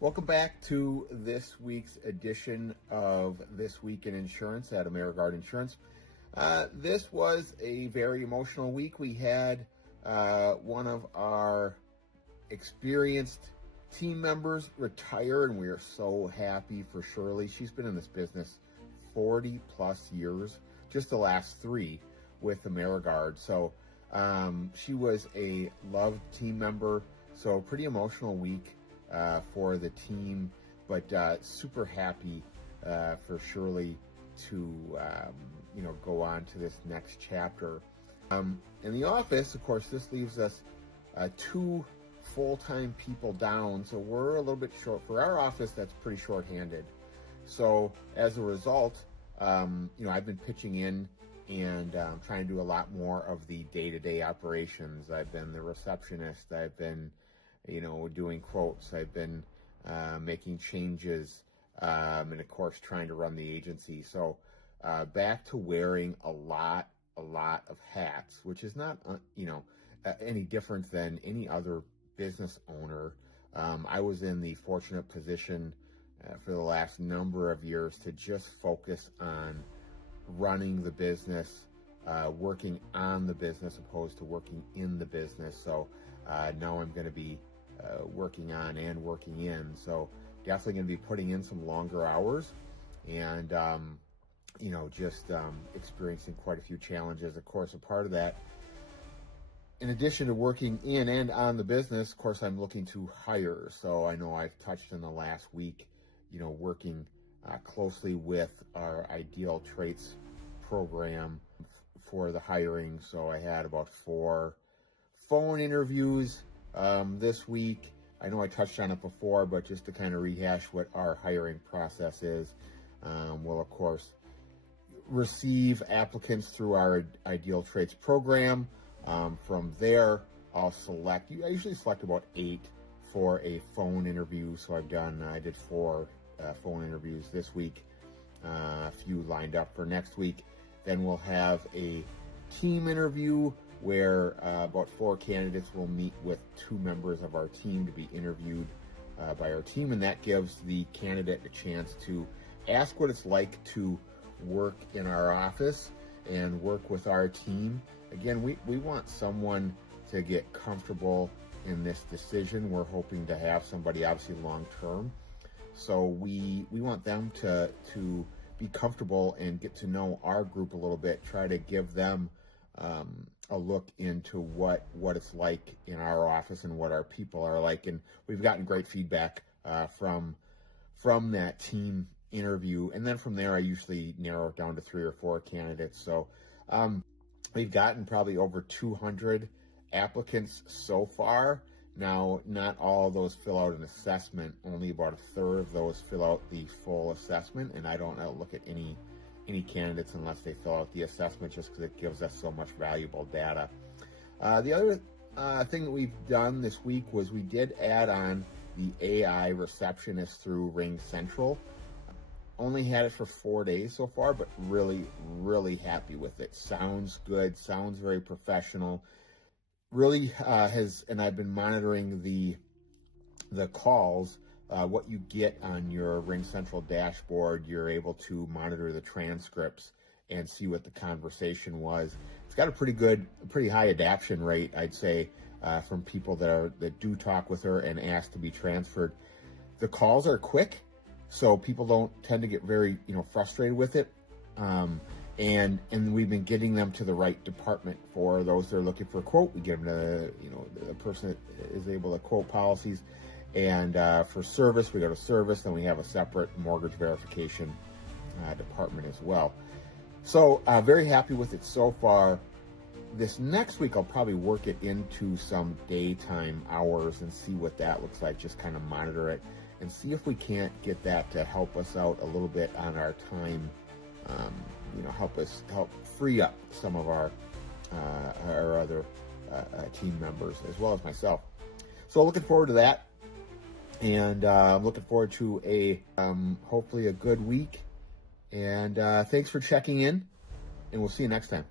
Welcome back to this week's edition of This Week in Insurance at Ameriguard Insurance. This was a very emotional week. We had one of our experienced team members retire, and we are so happy for Shirley. She's been in this business 40 plus years, just the last 3 with Ameriguard. So she was a loved team member, so pretty emotional week for the team, but super happy for Shirley to go on to this next chapter. In the office, of course, this leaves us 2 full-time people down, so we're a little bit short. For our office, that's pretty short-handed. So as a result, I've been pitching in and trying to do a lot more of the day-to-day operations. I've been the receptionist. I've been doing quotes. I've been making changes, and of course trying to run the agency. So back to wearing a lot of hats, which is not any different than any other business owner. I was in the fortunate position for the last number of years to just focus on running the business, working on the business opposed to working in the business. So now I'm going to be working on and working in. So definitely going to be putting in some longer hours and, experiencing quite a few challenges. Of course, a part of that, in addition to working in and on the business, of course, I'm looking to hire. So I know I've touched in the last week, working closely with our Ideal Traits program for the hiring. So I had about 4 phone interviews this week. I know I touched on it before, but just to kind of rehash what our hiring process is, we'll of course receive applicants through our Ideal Traits program. From there, I usually select about 8 for a phone interview. So I did 4 phone interviews this week, a few lined up for next week. Then we'll have a team interview where about 4 candidates will meet with 2 members of our team to be interviewed by our team, and that gives the candidate a chance to ask what it's like to work in our office and work with our team. Again, we want someone to get comfortable in this decision. We're hoping to have somebody obviously long term, so we want them to be comfortable and get to know our group a little bit, try to give them a look into what it's like in our office and what our people are like. And we've gotten great feedback from that team interview. And then from there, I usually narrow it down to 3 or 4 candidates. So we've gotten probably over 200 applicants so far. Now, not all of those fill out an assessment. Only about 1/3 of those fill out the full assessment. And I don't look at any candidates unless they fill out the assessment, just because it gives us so much valuable data. The other thing that we've done this week was we did add on the AI Receptionist through RingCentral. Only had it for 4 days so far, but really happy with it. Sounds good, sounds very professional. Really and I've been monitoring the calls. What you get on your RingCentral dashboard, you're able to monitor the transcripts and see what the conversation was. It's got a pretty high adoption rate, I'd say, from people that do talk with her and ask to be transferred. The calls are quick, so people don't tend to get very frustrated with it. And we've been getting them to the right department. For those that are looking for a quote, we get them to the person that is able to quote policies. And for service, we go to service, and we have a separate mortgage verification department as well. So very happy with it so far. This next week, I'll probably work it into some daytime hours and see what that looks like, just kind of monitor it and see if we can't get that to help us out a little bit on our time, help free up some of our other team members, as well as myself. So looking forward to that. And I'm looking forward to hopefully a good week. And thanks for checking in, and we'll see you next time.